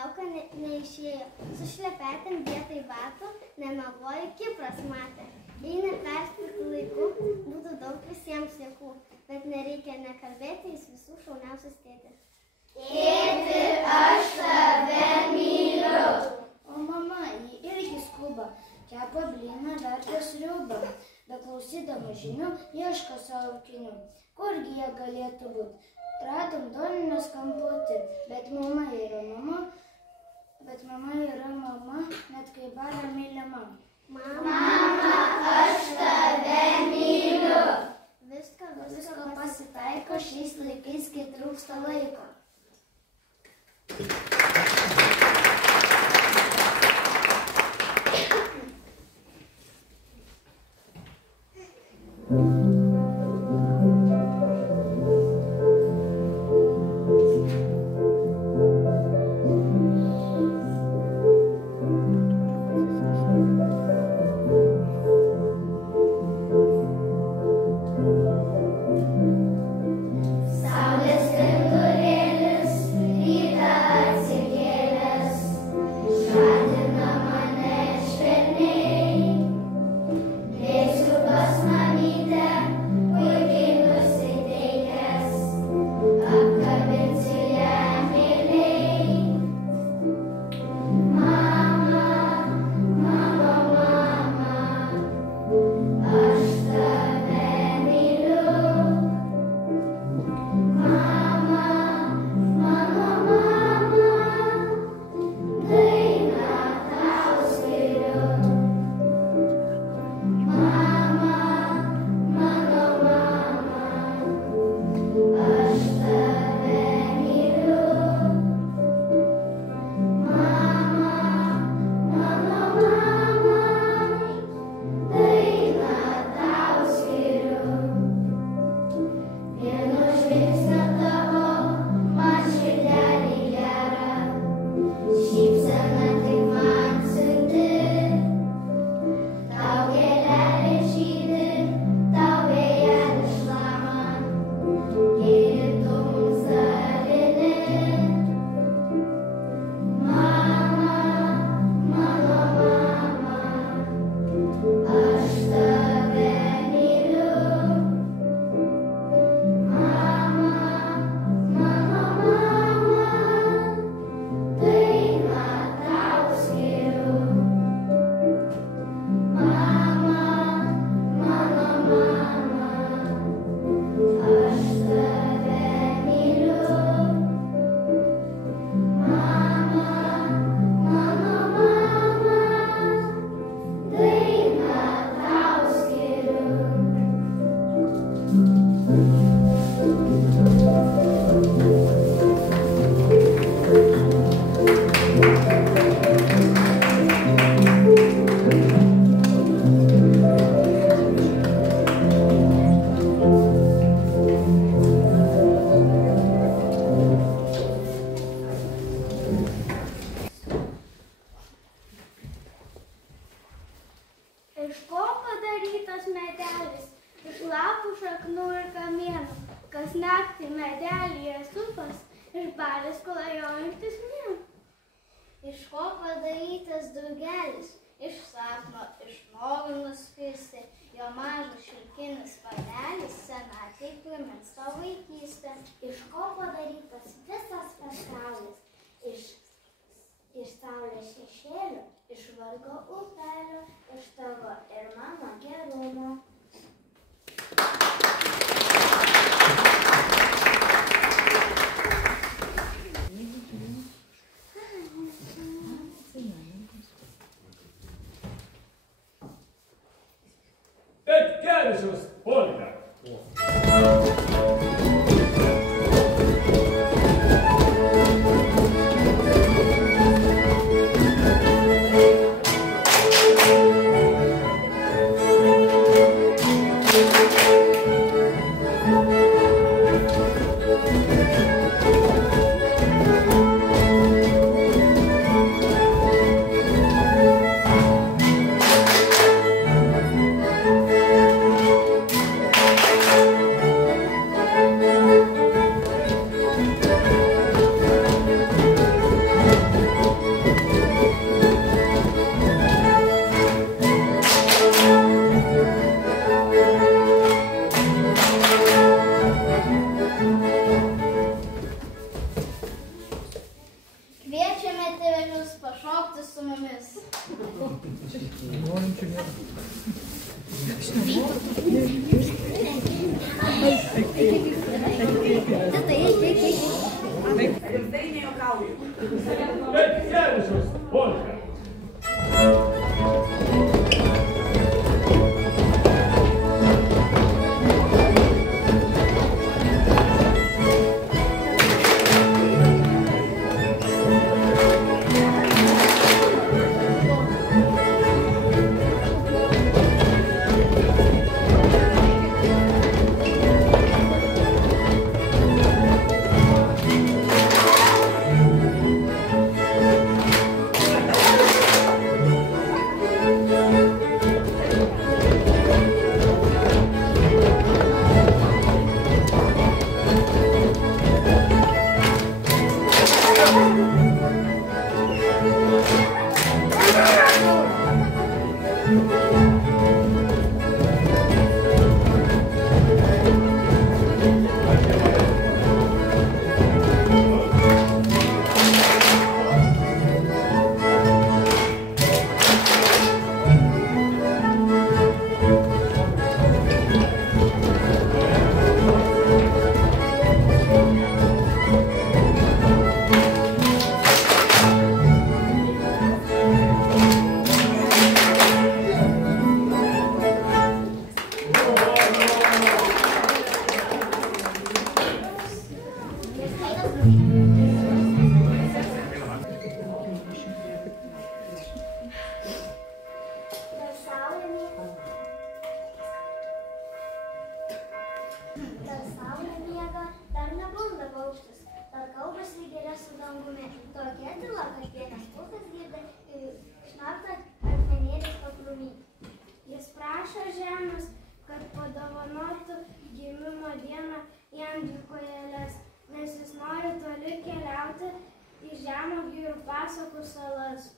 lauką neišėjo, su šlepetėm vietoj batų, nemeluoju, Kipras matė. Jei neperspirtų laiku, būtų daug visiems jėgų, bet nereikia nekalbėti, jis visų šauniausias tėtis. Tėti, aš tave myliu. O mama, ji irgi skuba, kepa blyną, verda sriubą, beklausydama žinių, ieško savo akinių. Kurgi jie galėtų būti? Radom dolinio skambutį, bet mama yra mama, net kai bara mylima. Mama, aš tave myliu. Visko pasitaiko šiais laikais, kai trūksta laiko. Iš ko padarytas drugelis? Iš sapno, iš noro nuskristi, jo mažas šilkinis padelis senatvei primins tavo vaikystę. Iš ko padarytas visas pasaulis? Iš saulės šešėlių, iš vargo upelio, iš tavo ir mano gerumo. Petkevičiaus polka. tėvelius pašokti su mumis. Tai nejuokauju. Petkevičius polka. Dar saulė miega, dar nebunda paukštis, dar kalbasi giria su dangumi. Tokia tyla, kad vienas pulkas girdi, šnarta akmenėlis pakrūmy. Jis prašo žemės, kad padovanotų gimimo dieną jam 2 kojeles, nes jis nori toli keliauti į žemuogių ir pasakų salas.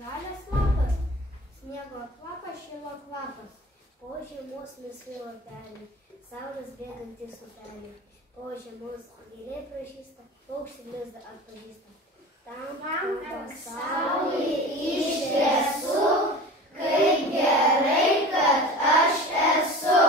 Žalias lapas, sniego kvapas, šilo kvapas, po žiemos laisvi lapeliai, saulės bėgantys upeliai, po žiemos giliai pražįsta, paukštį lizdą atpažįsta. Tam, kad Saulė iš tiesų, kaip gerai, kad aš esu.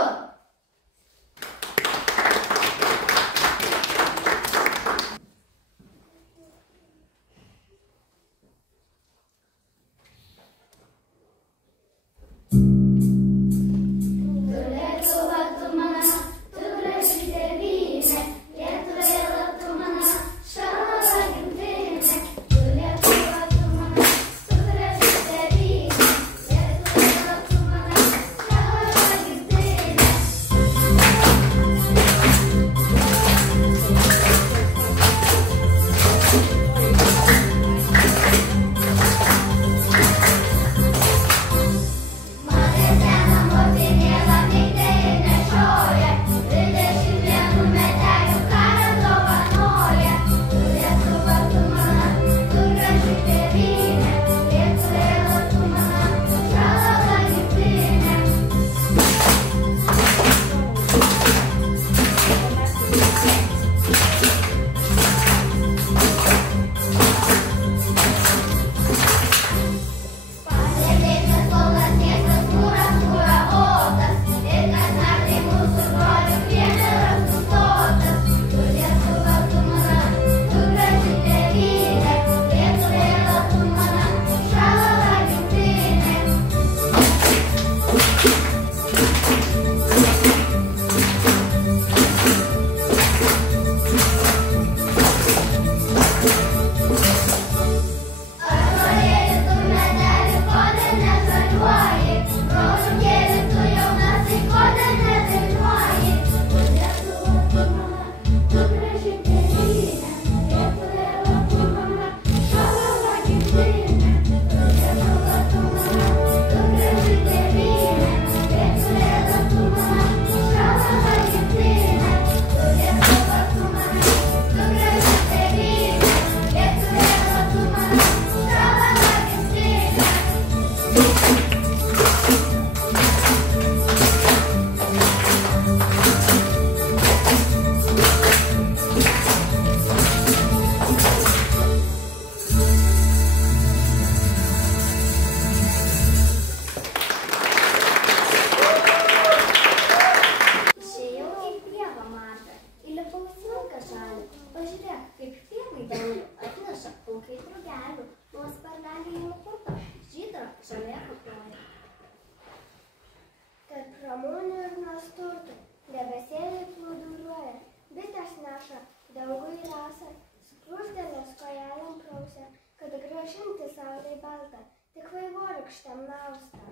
rasa, skrūstelės kojelėm prausė, kad gražinti saulei baltą, tik vaivorykštėm nausta.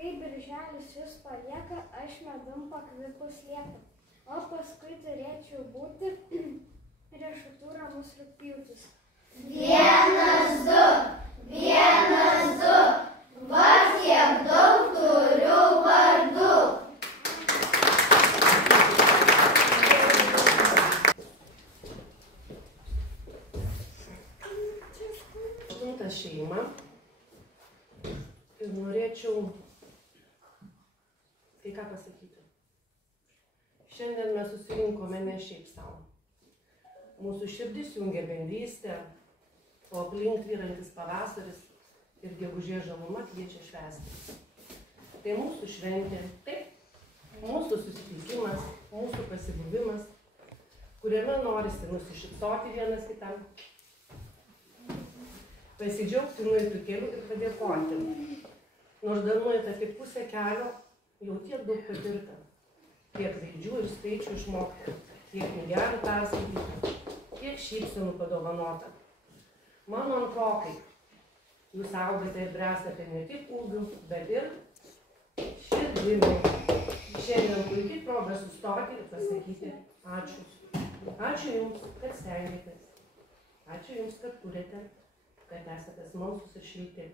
Kai birželis jūs palieka, aš medum pakvipus lieku, o paskui turėčiau būti riešutų ramus rugpjūtis. 1, 2, va kiek daug turiu vardų. Aštunta šeima ir norėčiau kai ką pasakyti. Šiandien mes susirinkome ne šiaip savo. Mūsų širdis jungia bendrystę, o aplink tvyrantis pavasaris ir gegužės žaluma kviečia švęsti. Tai mūsų šventė, taip, mūsų susitikimas, mūsų pasibuvimas, kuriame norisi nusišypsoti vienas kitam, pasidžiaugti nueitų kelių ir padėkoti. Nors dar nueita tik pusę kelio, jau tiek daug patirta, tiek raidžių ir skaičių išmokta, tiek knygelių perskaityti, tiek šypsenų padovanota. Mano antrokai, jūs augate ir bręstate ne tik ūgių, bet ir širdimi. Šiandien puikiai proga sustoti ir pasakyti ačiū. Ačiū Jums, kad stengiatės. Ačiū Jums, kad kuriate, kad esate smalsūs ir šilti.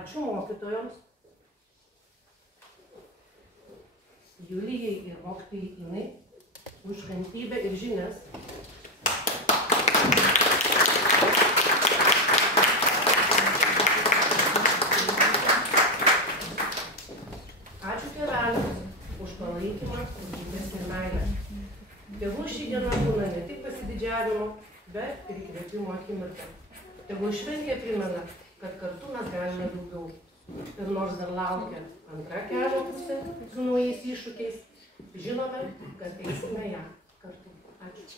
Ačiū mokytojoms, Julijai ir mokytojai Inai, už kantrybę ir žinias. Ačiū tėveliams už palaikymą, rūpestį ir meilę. Tėvų ši diena būna ne tik pasididžiavimo, bet ir įkvėpimo akimirka. Tėvų šventė primena, kad kartu mes galime daugiau. Ir nors dar laukia antra kelio pusė su naujais iššūkiais, žinome, kad eisime ją kartu. Ačiū.